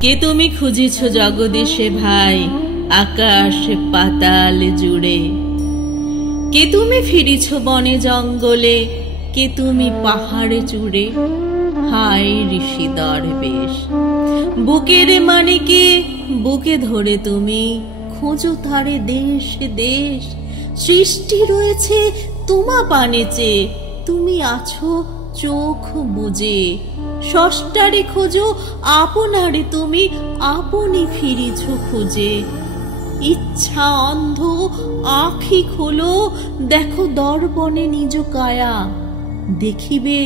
কে তুমি খুঁজিছ জগদীশে ভাই আকাশ পাতাল জুড়ে? কে তুমি ফিরিছ বনে জঙ্গলে? কে তুমি পাহাড়ে চূড়ে? হায় ঋষি দরবেশ, বুকের মানিকে বুকে ধরে তুমি খোঁজো তারে দেশ দেশ। সৃষ্টি রয়েছে তোমা পানে চেয়ে, তুমি আছো চোখ বুজে। ষষ্ঠারে খোঁজো আপনারে তুমি, আপনি ফিরিছ খুঁজে। ইচ্ছা অন্ধ আখি খোলো, দেখো দর্পণে নিজ কায়া। দেখিবে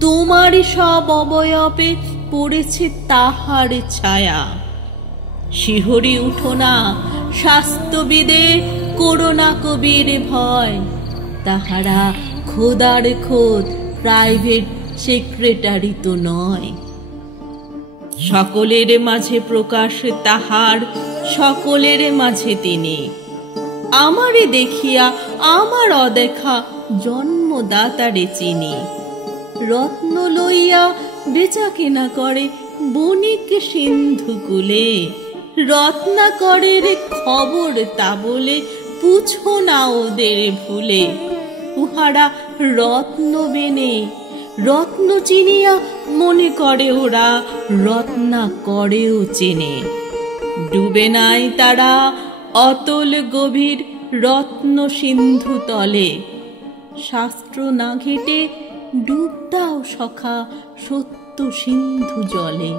তোমার সব অবয়বে পড়েছে তাহার ছায়া। শিহরি উঠো না স্বাস্থ্যবিদে, করোনা কবির ভয়। তাহারা খোদার খোদ, প্রাইভেট সেক্রেটারি তো নয়। সকলের মাঝে প্রকাশ তাহার, সকলের মাঝে তিনি। আমারে দেখিয়া আমার অদেখা জন্মদাতারে চিনি। রত্ন লইয়া বেচা কেনা করে বণিক সিন্ধু কুলে। রত্নাকরের খবর তা বলে পুছো না ওদের ভুলে। উহারা রত্ন বেনে, রত্ন চিনিয়া মনে করে ওরা রত্নাকরেও চেনে। ডুবে নাই তারা অতল গভীর রত্ন সিন্ধু তলে। শাস্ত্র না ঘেটে ডুব দাও সখা সত্য সিন্ধু জলে।